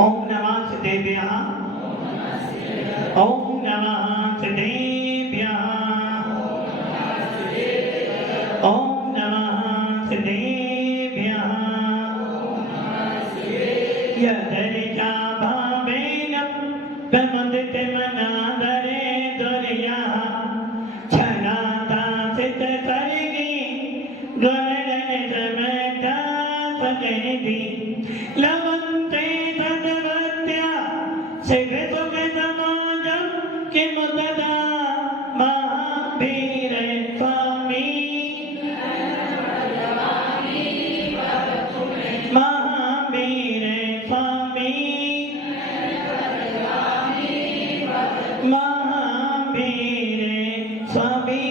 ओम नमः सिद्धेभ्यः ओम नमः सिद्धेभ्यः ओम नमः सिद्धेभ्यः यदरिचा भावेन प्रमुदिते मनादरे दुर्यः छनाता सिद्ध सर्गी गुणगण समता सजनिधि लवन्ते सदवत्या शीघ्र सुख समाजं किमुतदा महावीर स्वामी महावीर स्वामी महावीर स्वामी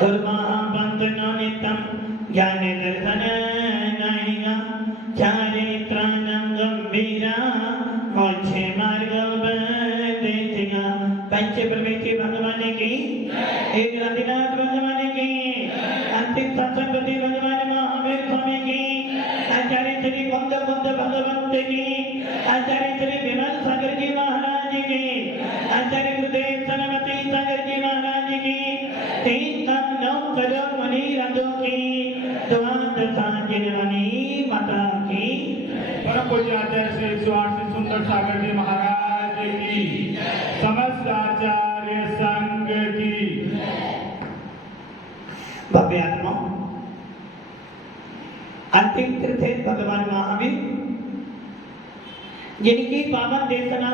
गुरुमहापंथनो नित्यं ज्ञान दर्शन नयना चारित्राणं गंभीरा मोक्षे मार्ग उपदेशिका पंच प्रवेशी भगवान की एक आदिनाथ भगवान की अंतिम सत्संगति भगवान महावीर स्वामी की आचार्य श्री कुंद भगवंत की आचार्य श्री विमल सागर जी महाराज की आचार्य गुरुदेव सरस्वती सागर जी महाराज की तीन तम नौ करोड़ मुनि राजों की द्वादश साजिनवनी माता की परम पूज्य आचार्य श्री स्वामी सुंदर सागर जी महाराज की समस्त आचार्य संघ की भव्य आत्मा अंतिम तीर्थ भगवान महावीर जिनकी पावन देशना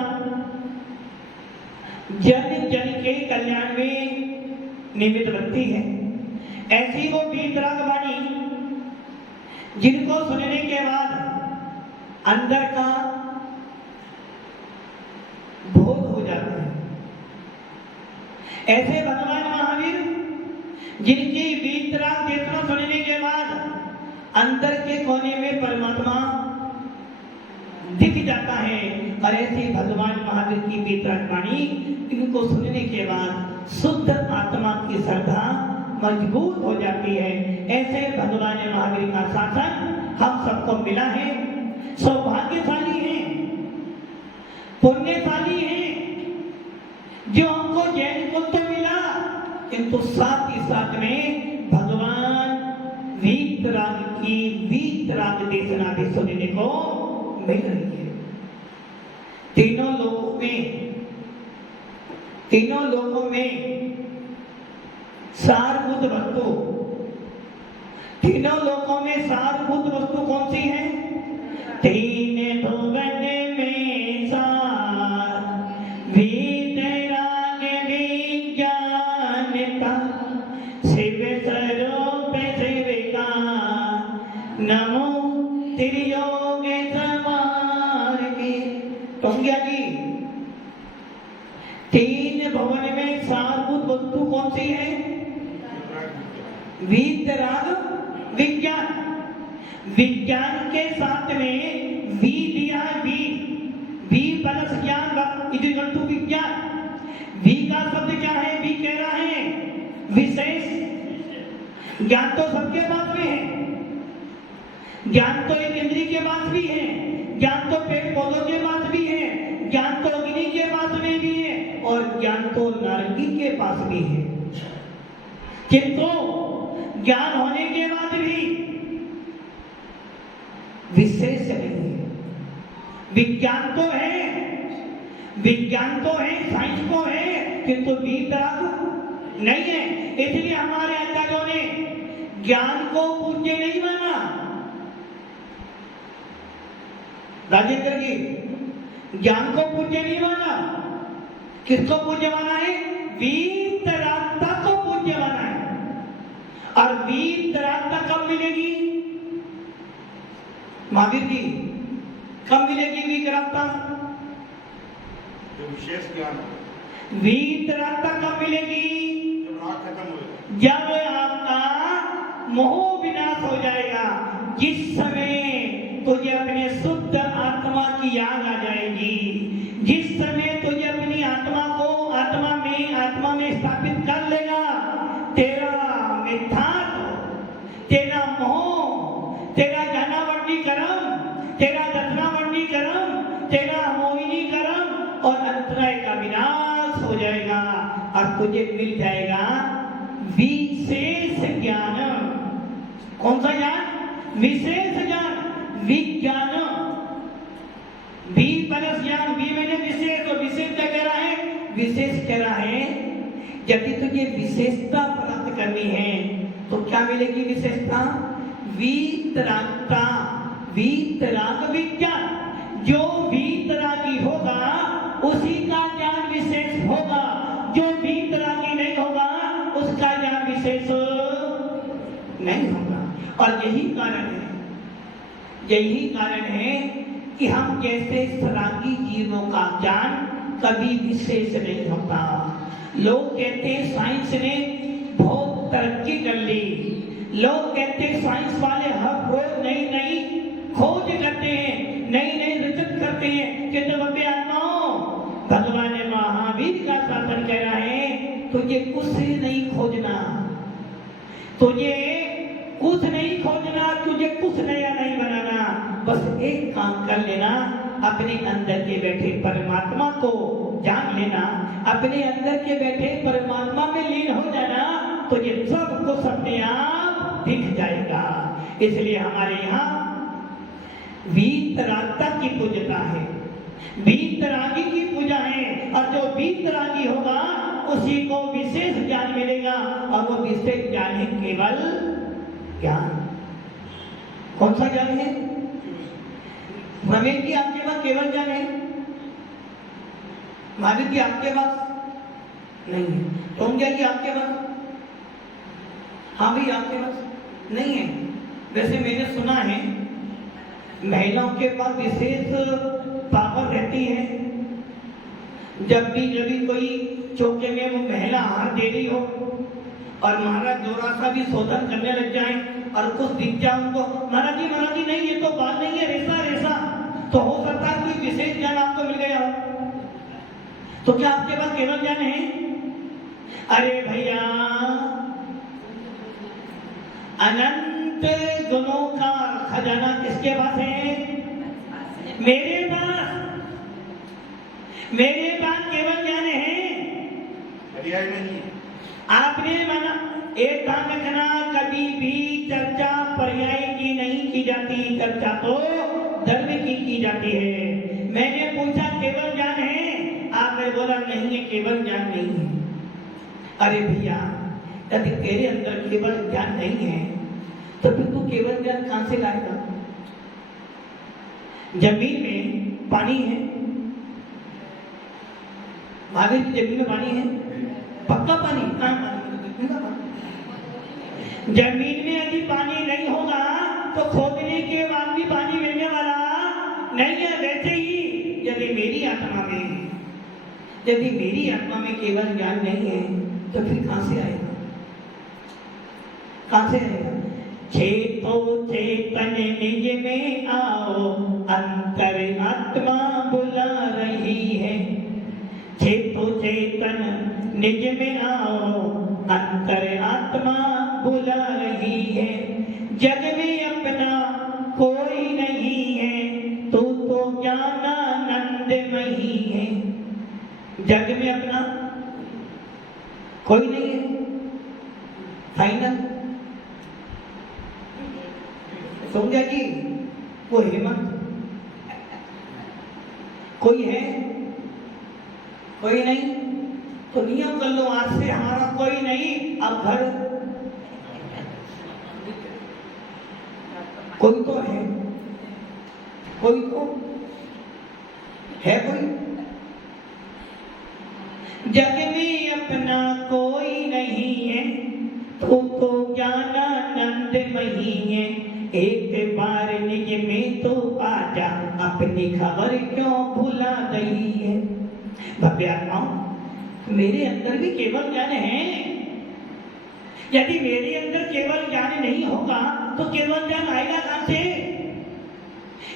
जन जन के कल्याण में निमित्त बनती है, ऐसी वो वीतराग वाणी जिनको सुनने के बाद अंदर का बोध हो जाता है। ऐसे भगवान महावीर जिनकी वीतराग देशना सुनने के बाद अंदर के कोने में परमात्मा दिख जाता है, और ऐसे भगवान महावीर की वीतराग वाणी इनको सुनने के बाद शुद्ध आत्मा की श्रद्धा मजबूत हो जाती है। ऐसे भगवान महावीर का शासन हम सबको मिला है। सौभाग्यशाली है, पुण्यशाली है जो हमको जैन को तो मिला, किंतु साथ ही साथ में भगवान वीतराग की वीतराग देशना भी सुनने को मिल रही है। तीनों लोकों में सारभूत वस्तु, तीनों लोकों में सारभूत वस्तु कौन सी है? तीन भुवन में सार वीतराग विज्ञानता शिव स्वरूप शिविका नमो त्रियोग समार्गे। टोंगिया जी, तीन भवन में सारभूत वस्तु कौन सी है? वीतराग विज्ञान। विज्ञान के साथ में वी दिया, वी प्लस ज्ञान इक्वल टू विज्ञान। वी का शब्द क्या है? वी कह रहा है विशेष ज्ञान। तो सबके पास में है ज्ञान, तो एक इंद्री के पास भी है ज्ञान, तो पेड़ पौधों के पास भी है ज्ञान, तो अग्नि के पास में भी है, और ज्ञान तो नारकी के पास भी है। किंतु ज्ञान होने के बाद भी विशेष नहीं है। विज्ञान तो है, साइंस को है, किंतु वीतराग नहीं है। इसलिए हमारे आचार्यों ने ज्ञान को पूज्य नहीं माना। राजेंद्र जी, ज्ञान को पूज्य नहीं माना, किसको पूज्य माना है? वीतरागता को पूज्य माना है। और वीतरागता कब मिलेगी महावीर जी? कब मिलेगी वीतरागता? विशेष ज्ञान। वीतरागता कब मिलेगी? जब आपका मोह विनाश हो जाएगा। जिस समय तुझे अपने शुद्ध आत्मा की याद आ जाएगी, जिस समय तुझे अपनी आत्मा को आत्मा में स्थापित कर लेगा, तेरा मिथ्यात्व, तेरा मोह, तेरा जनावटीकरण तुझे मिल जाएगा विशेष ज्ञान। कौन सा ज्ञान? विशेष ज्ञान, विज्ञान। वी प्लस ज्ञान, वी मैंने विशेष, और विशेष क्या कह रहा है? विशेष कह रहा है यदि तुझे विशेषता प्राप्त करनी है तो क्या मिलेगी विशेषता? वीतरागता, वीतराग विज्ञान। जो वीतरागी होगा उसी का ज्ञान विशेष होगा, जो वीतरागी नहीं होगा उसका ज्ञान विशेष नहीं होगा। और यही कारण है कि हम जैसे सरागी जीवों का ज्ञान कभी विशेष नहीं होता। लोग कहते हैं साइंस ने बहुत तरक्की कर ली, लोग कहते हैं साइंस वाले हर रोज नई नई खोज करते हैं, नई नई रिसर्च करते हैं। कहते बाबे आत्माओं, भगवान महावीर का शासन कह रहा है तुझे कुछ नहीं खोजना, तुझे कुछ नहीं खोजना, तुझे कुछ नया नहीं बनाना। बस एक काम कर लेना, अपने अंदर के बैठे परमात्मा को जान लेना, अपने अंदर के बैठे परमात्मा में लीन हो जाना, तो ये सब कुछ अपने आप दिख जाएगा। इसलिए हमारे यहाँ वीतरागता की पूजता है, वीतरागी की पूजा है। और जो वीतरागी होगा उसी को विशेष ज्ञान मिलेगा, और वो विशेष ज्ञान है केवल ज्ञान। कौन सा ज्ञान है? रमेश जी आपके पास केवल ज्ञान है, महावीर जी आपके पास नहीं है, टोंगिया जी आपके पास, हाँ भाई आपके पास नहीं है। वैसे मैंने सुना है महिलाओं के पास विशेष पावर रहती है। जब भी कोई चौके में वो महिला आहार दे रही हो और महाराज जोरा सा भी शोधन करने लग जाए और कुछ दिख जाए उनको, महाराज जी नहीं, ये तो बात नहीं है, रेसा रेसा, तो हो सकता है कोई विशेष ज्ञान आपको मिल गया हो। तो क्या आपके पास केवल ज्ञान है? अरे भैया, अनंत गुणों का खजाना किसके पास है? मेरे पास केवल ज्ञान है। आपने माना एक काम रखना, कभी भी चर्चा पर्याय की नहीं की जाती, चर्चा तो धर्म की जाती है। मैंने पूछा केवल ज्ञान है? आपने बोला नहीं है, केवल ज्ञान नहीं है। अरे भैया, यदि तेरे अंदर केवल ज्ञान नहीं है तो फिर तू केवल ज्ञान कहां से लाएगा? जमीन में पानी है, महावीर की जमीन में पानी है, पक्का पानी, कहां पानी? जमीन में यदि पानी नहीं होगा तो खोदने के बाद भी पानी मिलने वाला नहीं है। वैसे ही यदि मेरी आत्मा में केवल ज्ञान नहीं है तो फिर कहां से आएगा? कहां से आएगा? चेतो चेतन निज में आओ, अंतर आत्मा बुला रही है। चेतो चेतन निज में आओ, अंतर आत्मा बुला रही है। जग में अपना कोई नहीं है, तू तो ज्ञानानंदमयी है। जग में अपना कोई नहीं है, फाइनल। समझा जी? वो हेमंत कोई है? कोई नहीं? तो नियम कर लो, आज से हमारा कोई नहीं। अब घर कोई तो है, कोई तो है, कोई। जग में अपना कोई नहीं है, तू तो ज्ञानानंदमयी है। एक बार निज में तो आजा, अपनी खबर क्यों भुला गई है। भव्यात्माओं, मेरे अंदर भी केवल ज्ञान है। यदि मेरे अंदर केवल ज्ञान नहीं होगा तो केवल ज्ञान आएगा कहां से?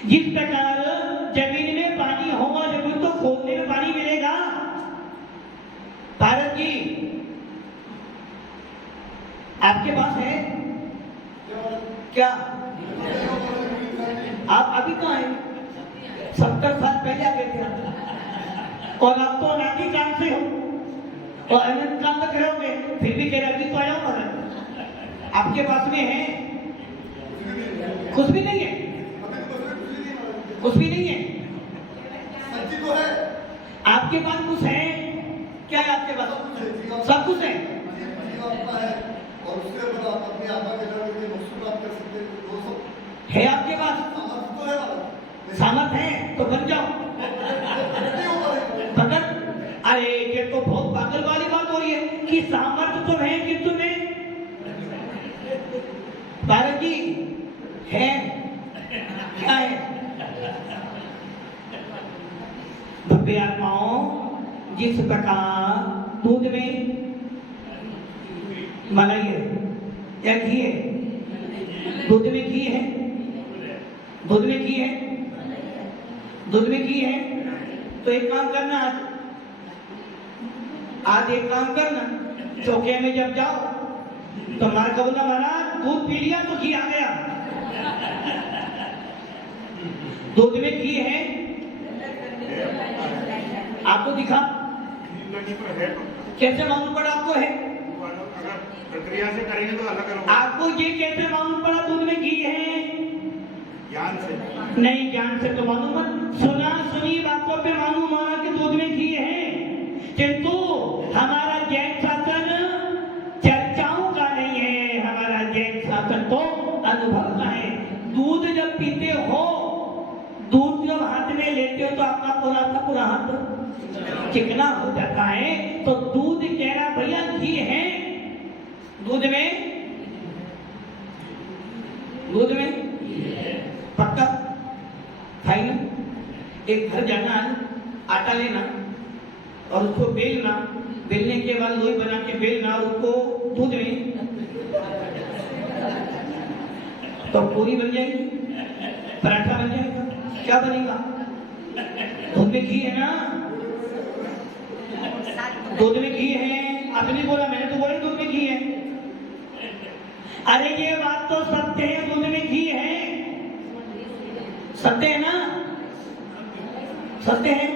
जिस प्रकार जमीन में पानी होगा जमीन तो खोदने में पानी मिलेगा। भारत जी, आपके पास है क्या? आप अभी कहाँ हैं? 70 साल पहले आ गए थे और आप तो अनादि काल से हो। और अनंत काल तक रहोगे, फिर भी कह रहे अभी तो आया हूं महाराज। आपके पास में है? कुछ भी नहीं है, कुछ भी नहीं है। तो है आपके पास कुछ है? क्या है आपके पास? सब कुछ है। और उसके बाद आप अपने आत्मा के द्वारा ये मकसूद प्राप्त कर सकते हैं। तो सब है आपके पास सामर्थ्य तो है, सामर्थ है तो बन जाओ भगत। अरे ये तो बहुत पागल वाली बात हो रही है कि सामर्थ्य तो है कि तुम्हें भारत जी है क्या है? भव्य आत्माओं, जिस प्रकार दूध में मलाई है या घी है, दूध में घी है, दूध में घी है, दूध में घी है, तो एक काम करना, आज एक काम करना, चौके में जब जाओ तो मार का बोला महाराज दूध पी लिया तो घी आ गया। दूध में घी है, आपको दिखा? कैसे मालूम पड़ा आपको है? प्रक्रिया से करेंगे तो अलग अलग। आपको ये कैसे मालूम पड़ा दूध में घी है? ज्ञान से नहीं, ज्ञान से तो मालूम है, सुना सुनी बातों पे मालूम हुआ कि दूध में घी है, किंतु हमारा जैन शासन चर्चाओं का नहीं है, हमारा जैन शासन तो अनुभव का है। दूध जब पीते हो, दूध जब हाथ में लेते हो तो आपका पूरा हाथ चिकना हो जाता है। तो दूध कह रहा भैया घी है, दूध में पक्का फाइनल। एक घर जाना है, आटा लेना और उसको बेलना, बेलने के बाद लोई बना के बेलना और उसको दूध में तो पूरी बन जाएगी, पराठा बन जाएगा, क्या बनेगा? दूध में घी है ना, दूध में घी है। आपने बोला, मैंने तो बोला दूध में घी है। अरे ये बात तो सत्य है, दूध में घी है, सत्य है ना, सत्य है।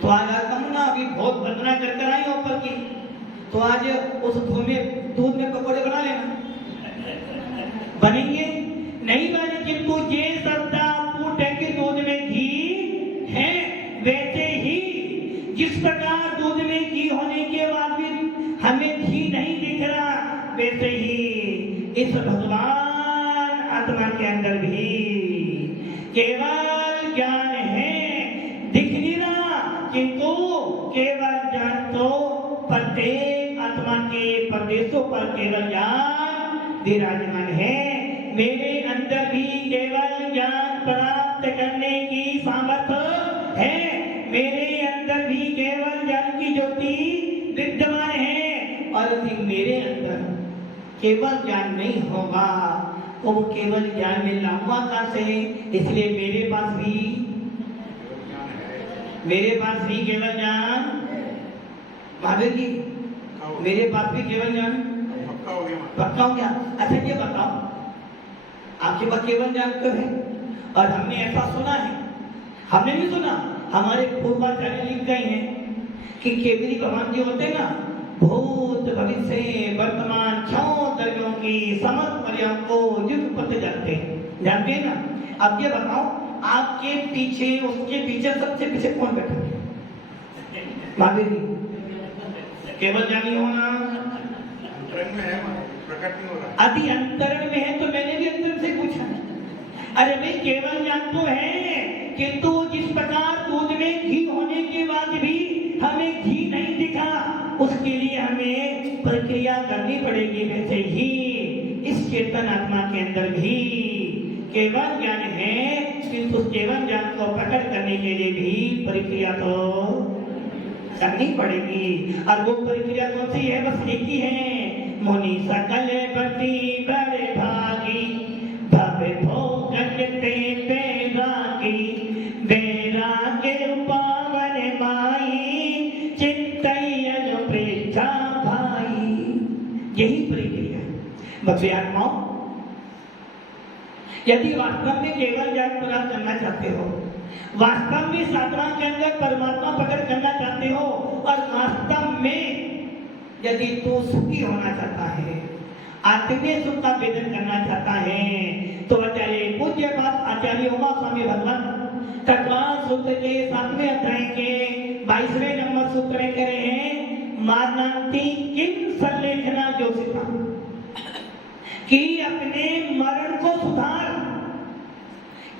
तो आज कहूँ ना, अभी बहुत वंदना कर आई ऊपर की, तो आज उस दूध में पकौड़े बना लेना, बनेंगे नहीं बने, किंतु ये श्रद्धा टूट है कि दूध में घी है। वैसे ही जिस प्रकार दूध में घी होने के बाद भी हमें घी नहीं दिख रहा, वैसे ही इस भगवान आत्मा के अंदर भी केवल ज्ञान है, दिख नहीं रहा, किंतु केवल ज्ञान तो प्रत्येक आत्मा के प्रदेशों पर केवल ज्ञान विराजमान है। मेरे अंदर भी केवल ज्ञान प्राप्त करने की सामर्थ्य है, मेरे अंदर भी केवल ज्ञान की ज्योति विद्यमान है। और यदि मेरे अंदर केवल ज्ञान नहीं होगा तो वो केवल ज्ञान में लाऊंगा कहां से? इसलिए मेरे पास भी केवल ज्ञान, महावीर जी मेरे पास भी केवल ज्ञान पक्का हो गया। अच्छा ये बताओ, आपके पास केवल ज्ञान क्यों है? और हमने ऐसा सुना है, हमने भी सुना, हमारे पूर्वाचार्य लिख गए हैं कि केवली भगवान जी होते ना, भूत भविष्य वर्तमान छह द्रव्यों की समस्त क्रियाओं को युगपत जानते हैं ना। अब ये बताओ, आपके पीछे, उसके पीछे, सबसे पीछे कौन बैठा है? महावीर जी केवल ज्ञानी होना में है, प्रकट नहीं हो रहा। अति अंतरण में है, तो मैंने भी अंतरण से पूछा। अरे भाई केवल ज्ञान तो है, किंतु जिस प्रकार दूध में घी होने के बाद भी हमें घी नहीं दिखा, उसके लिए हमें प्रक्रिया करनी पड़ेगी। वैसे ही इस चेतन आत्मा के अंदर भी केवल ज्ञान है, किंतु उस केवल ज्ञान को प्रकट करने के लिए भी प्रक्रिया तो करनी पड़ेगी। और वो प्रक्रिया कौन सी है? बस एक ही है, मुनि सकल प्रति बड़े भागी, भव भोगते बैरागी, बैरागे पावन माई, चिंतन प्रेक्षा भाई। यही प्रक्रिया है। भव्य आत्माओं, यदि वास्तव में केवल ज्ञान प्राप्त करना चाहते हो वास्तव में साधना के अंदर परमात्मा प्रकट करना चाहते हो और वास्तव में यदि तू सुखी होना चाहता है, आत्मीय सुख का वेदन करना चाहता है, तो आचार्य पूज्य बात आचार्य उमा स्वामी भगवान तत्वान सूत्र के 7वें अध्याय के 22वें नंबर सूत्र में कह रहे हैं, मारनांति किम संलेखना जोशिता, कि अपने मरण को सुधार।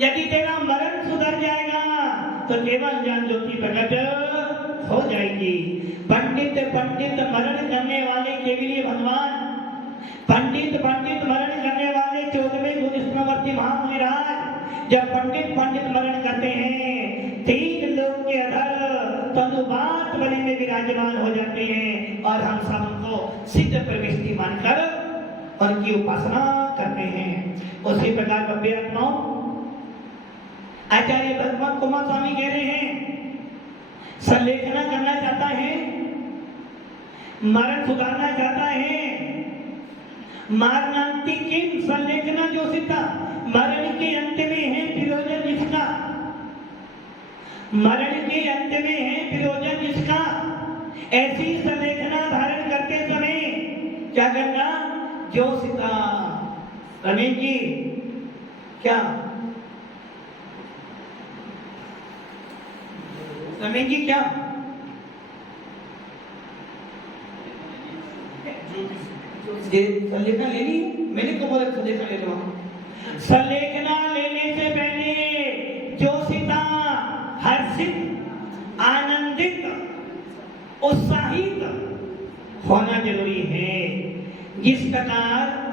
यदि तेरा मरण सुधर जाएगा तो केवल ज्ञान ज्योति प्रकट हो जाएगी। पंडित पंडित मरण करने वाले केवली भगवान, पंडित पंडित मरण करने वाले 14वें गुरुष्णवर्ती महामुनिराज, जब पंडित पंडित मरण करते हैं 3 लोग के अधर तनुबात बलि में विराजमान हो जाते हैं और हम सब उनको सिद्ध प्रविष्टि मानकर उनकी उपासना करते हैं। उसी प्रकार भव्य आत्माओं आचार्य भगवान कुमार स्वामी कह रहे हैं, संलेखना करना चाहता है, मरण सुधारना चाहता है, मारनांति किम संलेखना जोशिता, मरण के अंत में है प्रयोजन जिसका, मरण के अंत में है प्रयोजन जिसका, ऐसी संलेखना धारण करते समय क्या करना, जोशिता। रमेश जी क्या, रमेश जी क्या, संलेखना ले ली, मैंने को बोला संलेखना ले लो। संलेखना लेने से पहले जोशिता, हर्षित, आनंदित, उत्साहित होना जरूरी है। जिस प्रकार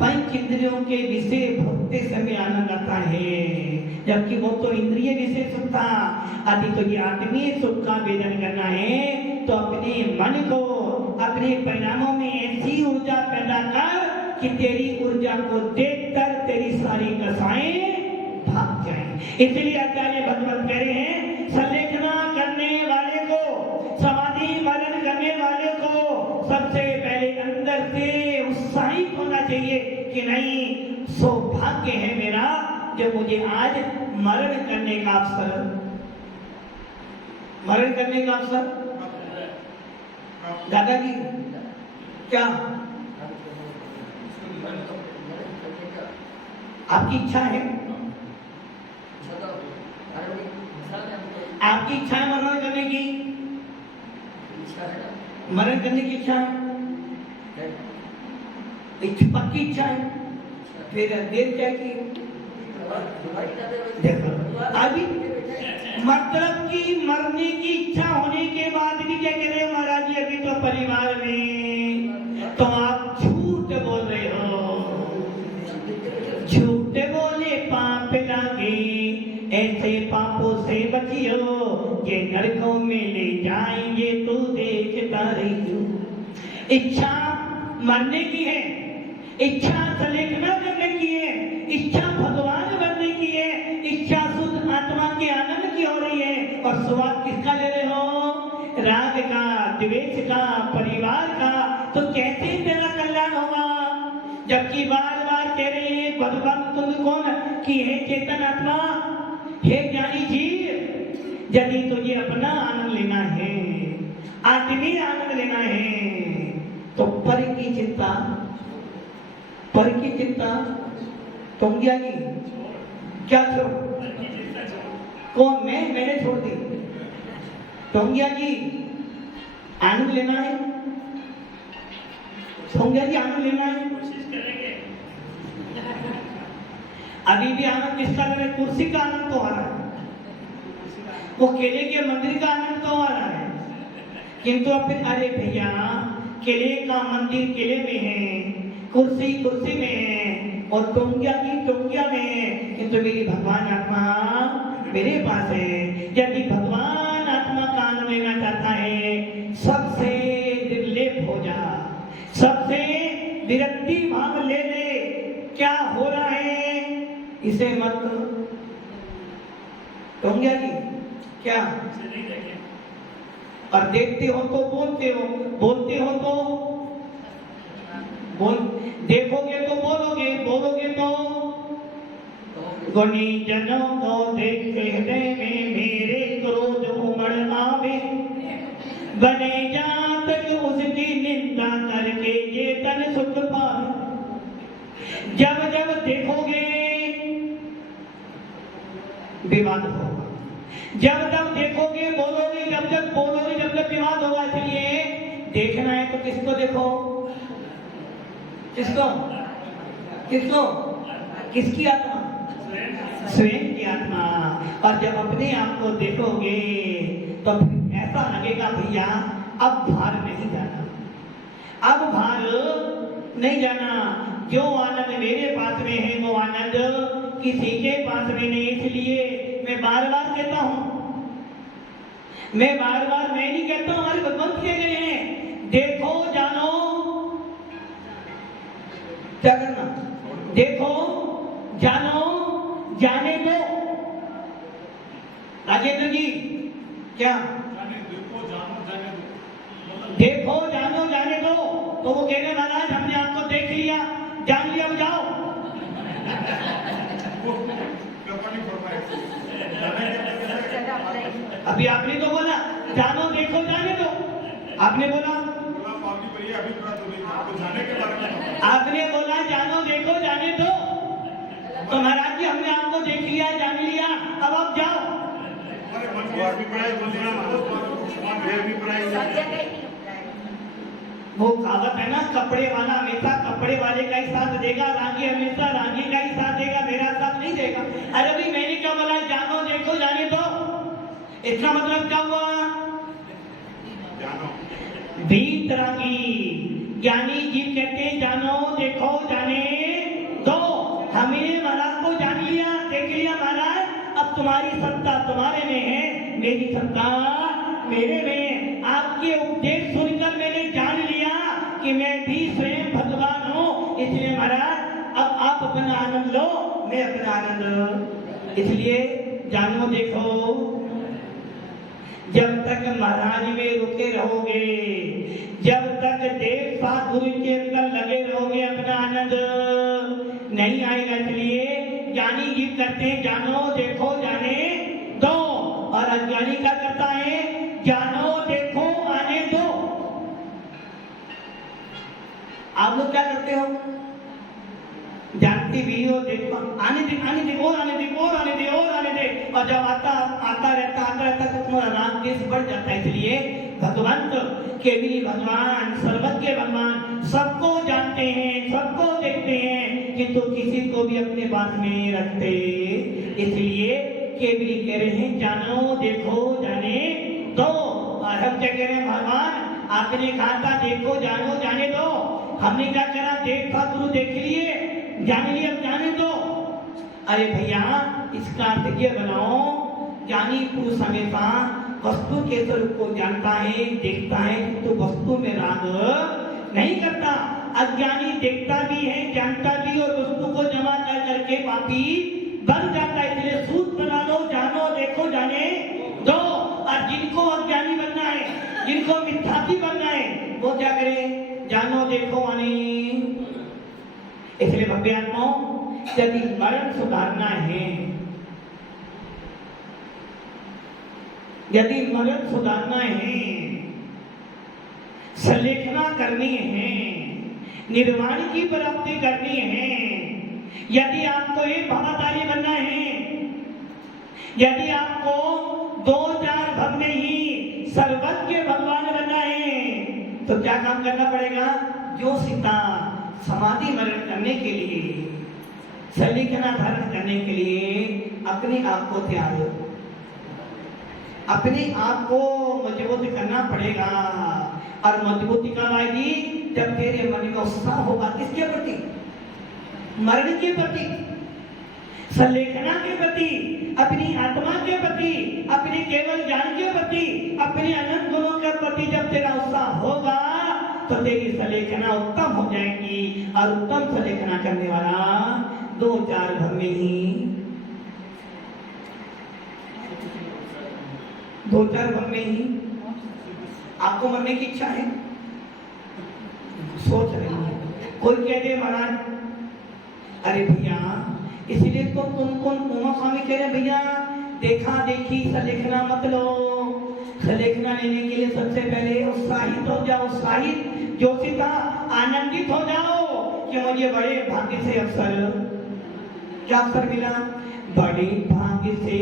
पंच इंद्रियों के विषय भोगते समय आनंद आता है, जबकि वो तो इंद्रिय विषय सुख था, अभी तो ये आत्मीय सुख का वेदन करना है, तो अपने मन को अपने परिणामों में ऐसी ऊर्जा पैदा कर कि तेरी ऊर्जा को देखकर तेरी सारी दशाएं भाग जाएं। इसलिए आचार्य भगवत कह रहे हैं, संलेखना करने वाले को, समाधि मरण करने वाले को सबसे पहले अंदर से उत्साहित होना चाहिए कि नहीं, सौभाग्य है मेरा जो मुझे आज मरण करने का अवसर, मरण करने का अवसर। दादाजी क्या आपकी इच्छा है, आपकी इच्छा है मरण करने की, मरण करने की इच्छा है, पक्की इच्छा है, फिर देर क्या की, देखो अभी मतलब कि मरने की इच्छा होने के बाद भी क्या कह रहे हो महाराज जी, अभी तो परिवार में तो आप झूठ बोल रहे हो, झूठ बोले पाप लागे, ऐसे पापों से बचियो, ये नरकों में ले जाएंगे तू देखता रहियो। इच्छा मरने की है, इच्छा संलेखना करने की है, इच्छा भगवान बनने की है, इच्छा शुद्ध आत्मा के आनंद की हो रही है, और स्वाद किसका ले रहे हो, राग का, द्वेष का, परिवार का, तो कैसे तेरा कल्याण होगा। जबकि बार बार कह रहे हैं भगवान तुम कौन कि हे चेतन आत्मा, हे ज्ञानी जीव, यदि तुझे अपना आनंद लेना है, आत्मीय आनंद लेना है, तो पर की चिंता, पर की चिंता तुम ज्ञानी क्या छोड़, कौन, मैंने छोड़ दी, तुम ज्ञानी आनंद लेना है, तुम ज्ञानी आनंद लेना है, अभी भी आनंद किसका ले रहा है, कुर्सी का आनंद तो आ रहा है, वो किले के मंदिर का आनंद तो आ रहा है, किंतु अब फिर अरे भैया किले का मंदिर किले में है, कुर्सी कुर्सी में है, और टोंगिया की टोंगिया में है, किंतु मेरी भगवान आत्मा मेरे पास है। यदि भगवान आत्मा का आनंद लेना चाहता है, सबसे निर्लेप हो जा, सबसे विरक्ति भाव ले ले, क्या हो रहा है इसे मत टोंगिया जी क्या, और देखते हो तो बोलते हो, बोलते हो तो बोल, देखोगे तो बोलोगे, बोलोगे तो गुणी जनों को देख हृदय में मेरे क्रोध उमड़ आवे, बने जात उसकी निंदा करके ये तन सुख पावे। जब जब देखोगे विवाद होगा, जब जब देखोगे बोलोगे, जब जब बोलोगे जब जब विवाद होगा। इसलिए देखना है तो किसको देखो, किसको किसको, किसकी आत्मा, स्वयं की आत्मा। और जब अपने आप को देखोगे तो ऐसा लगेगा भैया अब भार नहीं जाना, अब भार नहीं जाना। जो आनंद मेरे पास में है वो आनंद किसी के पास में नहीं। इसलिए मैं बार बार कहता हूं, मैं बार बार मैं नहीं कहता हूं, हमारे भगवंत कह गए हैं देखो जानो, क्या करना, देखो जानो जाने दो। राजेंद्र जी क्या, देखो जानो जाने दो। तो वो कह रहे महाराज हमने आपको देख लिया जान लिया, अब जाओ। अभी आपने तो बोला जानो देखो जाने दो, आपने बोला, आपने बोला जानो देखो जाने दो। तो महाराज जी हमने आपको देख लिया जान लिया, अब आप जाओ। वो कहावत है ना, कपड़े वाला हमेशा कपड़े वाले का ही साथ देगा, रांगी हमेशा रांगी का ही साथ देगा, मेरा साथ नहीं देगा। अरे भाई मैंने क्या बोला, जानो देखो जाने दो, इसका मतलब क्या हुआ, वीतरागी ज्ञानी जीव कहते हैं जानो देखो जाने दो। हमने महाराज को जान लिया देख लिया महाराज, अब तुम्हारी सत्ता तुम्हारे में है, मेरी सत्ता मेरे में। आपके उपदेश सुनकर मैंने जान लिया कि मैं भी स्वयं भगवान हूँ। इसलिए महाराज अब आप अपना आनंद लो, मैं अपना आनंद लो। इसलिए जानो देखो, जब तक महाराज में रुके रहोगे, जब तक देव साधुरी के अंदर लगे रहोगे, अपना आनंद नहीं आएगा। इसलिए ज्ञानी जीव करते हैं जानो देखो जाने दो, और अज्ञानी क्या करता है, जानो देखो आने दो। आप लोग क्या करते हो, जानती भी हो, देखो आने दे आने दे और आने दे और आने दे और आने दे, और जब आता रहता तो तुम्हारा राग देश बढ़ जाता है। इसलिए भगवंत केवली भगवान, सर्वज्ञ भगवान सबको जानते हैं, सबको देखते हैं, किंतु किसी को भी अपने पास में रखते। इसलिए केवली कह रहे हैं जानो देखो जाने दो। और हम क्या कह रहे हैं, भगवान आपने कहा था देखो जानो जाने दो, हमने क्या करा, देखा गुरु देख लिए जान लिए, अब जाने दो। अरे भैया इसका अर्थ ये बनाओ, ज्ञानी पुरुष हमेशा वस्तु के स्वरूप को जानता है, देखता है, तो वस्तु में राग नहीं करता। अज्ञानी देखता भी है, जानता भी, और वस्तु को जमा कर करके पापी बन जाता है। इसलिए सूत्र बना लो, जानो देखो जाने दो। और जिनको अज्ञानी बनना है, जिनको मिथ्यात्व बनना है, वो क्या करे, जानो देखो आने। इसलिए भव्य आत्माओं, यदि मरण सुधारना है, यदि मरण सुधारना है, संलेखना करनी है, निर्वाण की प्राप्ति करनी है, यदि आपको एक भवतारी बनना है, यदि आपको 2-4 भव में ही सर्वज्ञ भगवान बनना है, तो क्या काम करना पड़ेगा, जो सीता समाधि मरण करने के लिए, संलेखना धारण करने के लिए अपने आप को त्याग, अपने आप को मजबूत करना पड़ेगा। और मजबूती कब आएगी, जब तेरे मन में उत्साह होगा, किसके प्रति, मरण के प्रति, संलेखना के प्रति, अपनी आत्मा के प्रति, अपने केवल ज्ञान के प्रति, अपने अनंत गुणों के प्रति जब तेरा उत्साह होगा तो तेरी संलेखना उत्तम हो जाएगी। और उत्तम संलेखना करने वाला 2-4 भव में ही, 2-4 भव में ही आपको मरने की इच्छा है, सोच रही है। कोई कह दे महाराज, अरे भैया इसलिए तो तो तुमको उमा स्वामी कह रहे भैया देखा देखी सलेखना मत लो। सलेखना लेने के लिए सबसे पहले उत्साहित हो जाओ, उत्साहित जोशिता आनंदित हो जाओ कि मुझे बड़े भाग्य से अवसर, क्या अवसर मिला? बड़े भाग्य से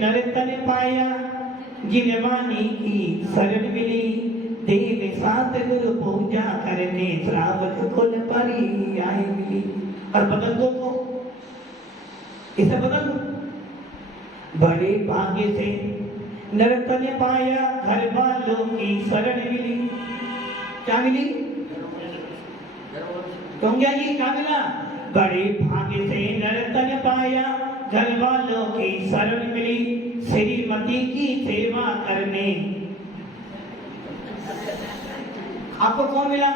नर्तन पाया, जिनवानी की शरण मिली, देव सात गुरु पूजा करने श्रावक कुल परी आए मिली। और बदल दो तो इसे बदल दो। बड़े भाग्य से नर्तन पाया, घर वालों की शरण मिली। क्या मिली? टोंगिया जी क्या मिला? बड़े भाग्य से नर्तन पाया, घर वालों की शरण मिली, श्रीमती की सेवा करने। आपको कौन मिला?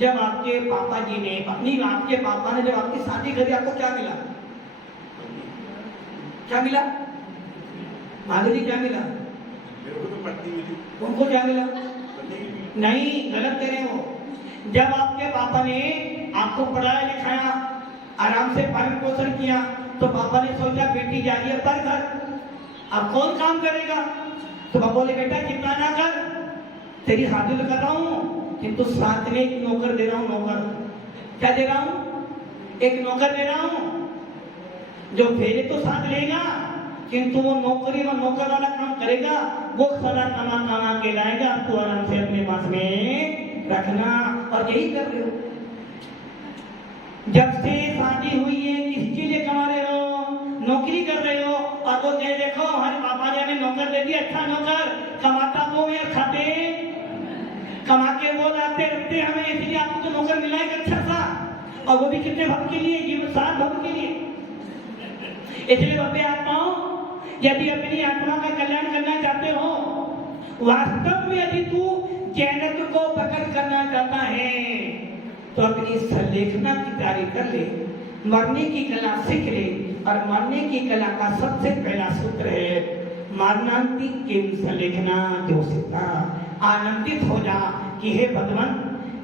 जब आपके पापा जी ने आपके पापा ने जब आपकी शादी करी, आपको क्या मिला? क्या मिला? माधुरी जी क्या मिला? उनको क्या मिला? नहीं, गलत कह रहे हो। जब आपके पापा ने आपको पढ़ाया लिखाया, आराम से पालन पोषण किया, तो पापा ने सोचा बेटी जा रही है पर घर, अब कौन काम करेगा? तो पापा बोले बेटा चिंता ना कर, तेरी शादी तो कर रहा हूँ, किंतु साथ में एक नौकर दे रहा हूँ। नौकर क्या दे रहा हूँ? एक नौकर दे रहा हूँ जो फेरे तो साथ लेगा, किंतु वो नौकरी और नौकर वाला काम करेगा, वो सारा कमा के लाएगा, तो आराम से अपने पास में रखना। और यही कर रहे हो। जब से शादी हुई है किसके लिए कमा रहे हो? नौकरी कर रहे हो। और वो कहे देखो हमारे पापा जी ने नौकर दे दिया, अच्छा नौकर, कमाता वो है, खाते कमा के वो लाते रखते हमें, इसलिए आपको तो नौकर मिला है अच्छा सा, और वो भी कितने भव के लिए? जीवन 7 भव के लिए। इसलिए भव्य आत्माओं, यदि अपनी आत्मा का कल्याण करना चाहते हो, वास्तव में यदि तू जैनत्व को पकड़ करना चाहता है, तो अपनी सलेखना की तैयारी कर ले, मरने की कला सीख ले। और मरने की कला का सबसे पहला सूत्र है मरणांति किम सलेखना जोशिता। आनंदित हो जा कि हे भगवान,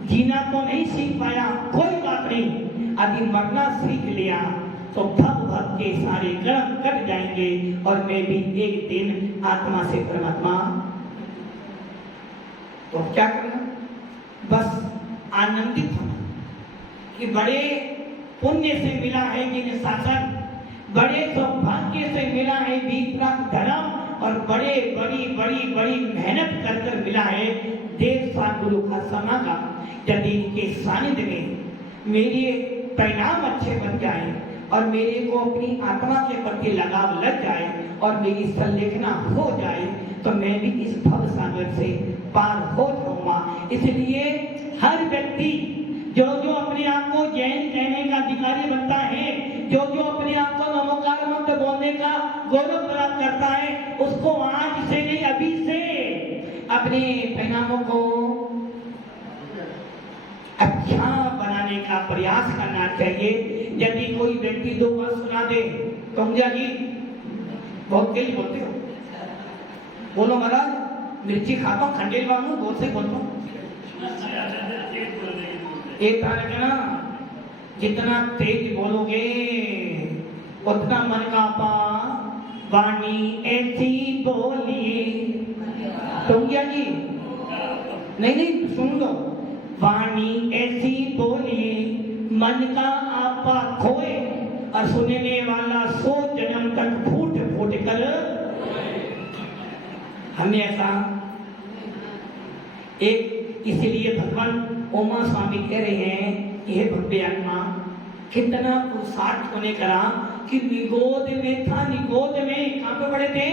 जीना तो नहीं सीख पाया, कोई बात नहीं, अभी मरना सीख लिया तो भव के सारे कर्म कट जाएंगे और मैं भी एक दिन आत्मा से परमात्मा। तो क्या करना? बस आनंदित होना कि बड़े पुण्य से मिला है जिन्हें शासन, बड़े सौभाग्य से मिला है वितरक धर्म, और बड़ी मेहनत कर कर मिला है देव सद्गुरु का समागम। यदि इनके सानिध्य में मेरे परिणाम अच्छे बन जाए और मेरे को अपनी आत्मा के प्रति लगाव लग जाए और मेरी संलेखना हो जाए, तो मैं भी इस भव सागर से पार हो जाऊंगा। इसलिए हर व्यक्ति जो अपने आप को जैन कहने का अधिकारी बनता है, जो अपने आप को नमोकार मंत्र बोलने का गौरव प्राप्त करता है, उसको आज से नहीं अभी से अपने परिणामों को अच्छा बनाने का प्रयास करना चाहिए। यदि कोई व्यक्ति 2 बार सुना दे, कमजा जी बहुत तेज बोलते हो, बोलो महाराज मिर्ची खाता हूँ, खंडेल बाबू बोल से बोलता हूँ। एक तरह ना, जितना तेज बोलोगे उतना मन का वाणी ऐसी बोलिए। टोंगिया जी नहीं सुन लो, वाणी ऐसी बोलिए मन का आपा खोए, और सुनने वाला 100 जन्म तक फूट फूट कर हमें ऐसा एक। इसलिए भगवान उमा स्वामी कह रहे हैं कि हे भव्य आत्मा, कितना पुरुषार्थ होने करा कि निगोद में था, निगोद में कहां पे पड़े थे?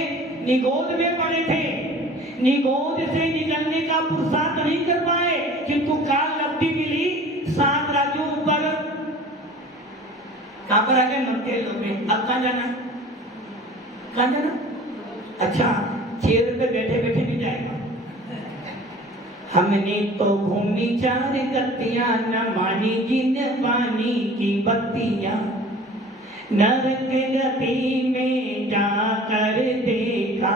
निगोद में पड़े थे। निगोद से निकलने का पुरुषार्थ नहीं कर पाए, किंतु काल लब्धि मिली 7 राज्यों पर। कहां पर आ गए? मध्य लोक में। अब कहां जाना? कहां जाना? अच्छा, चेयर पे बैठे बैठे भी जाएगा। हमने तो घूमी 4 गतियां, न मानी जिन पानी की बत्तियां, नरक गति में जाकर देखा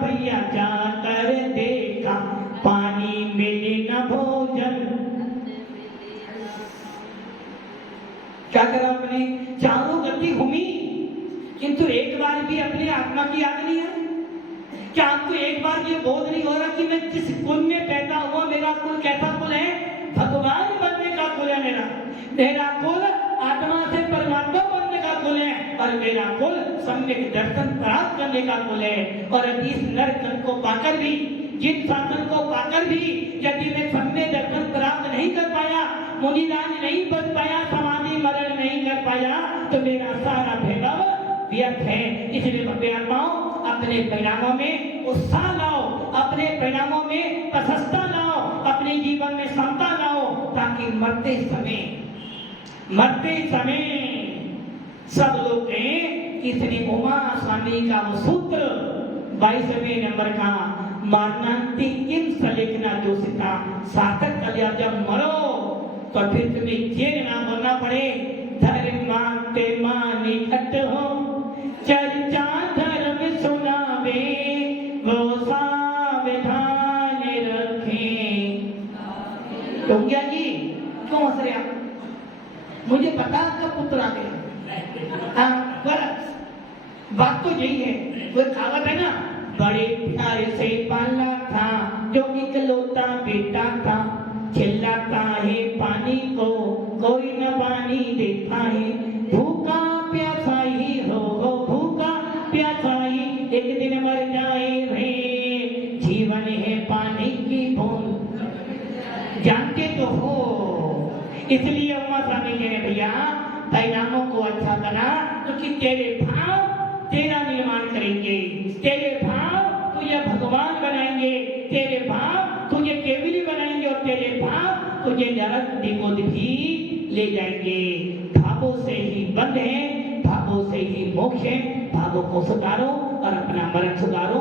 भैया, जाकर देखा, पानी मिले न भोजन। क्या करा आपने? चारों गति घूमी, किंतु एक बार भी अपनी आत्मा की याद नहीं है। क्या आपको एक बार ये बोध नहीं हो रहा कि मैं जिस कुल में पैदा हुआ, मेरा कुल कैसा कुल है? भगवान बनने का कुल है मेरा। मेरा कुल आत्मा से परमात्मा बनने का कुल है, और मेरा कुल सम्यक दर्शन प्राप्त करने का कुल है। और इस नर जन को पाकर भी, जिन शासन को पाकर भी यदि मैं सम्यक दर्शन प्राप्त नहीं कर पाया, मुनिराज नहीं बन पाया, समाधि मरण नहीं कर पाया, तो मेरा सारा वैभव व्यर्थ है। इसलिए भव्य आत्माओं, अपने परिणामों में उत्साह लाओ, अपने परिणामों में प्रशंसा लाओ, अपने जीवन में समता लाओ, ताकि मरते समय सब लोग कहें कि श्री उमा स्वामी का वो सूत्र 22वें नंबर का, मारनांति किम सलेखना जोशिता, सार्थक कल्याण, जब मरो तो फिर तुम्हें जेल ना बोलना पड़े। धर्माते मानी खट हो, चर्चा धर्म सुनावे, वो सावधान रखें। तो क्या जी, क्यों हंस रहे आप? मुझे पता आपका पुत्र आ गया। बात तो यही है, वो कहावत है ना, बड़े प्यार से पाला था जो इकलौता बेटा था, चिल्लाता है पानी को कोई न पानी देता है, भूखा प्यासा ही हो भूखा प्यासा ही एक दिन मर जाए रे, जीवन है पानी की बूंद, जानते तो हो। इसलिए उमा स्वामी कह रहे भैया, परिणामों को अच्छा बना, क्योंकि तेरे भाव तेरा निर्माण करेंगे, तेरे भाव तुझे भगवान बनाएंगे, तेरे भाव तुझे केवली बनाएंगे, और तेरे भाव तुझे नरक निगोद भी ले जाएंगे। भावों से ही बंध है, भावों से ही मोक्ष है। भावों को सुधारो और अपना मरण सुधारो।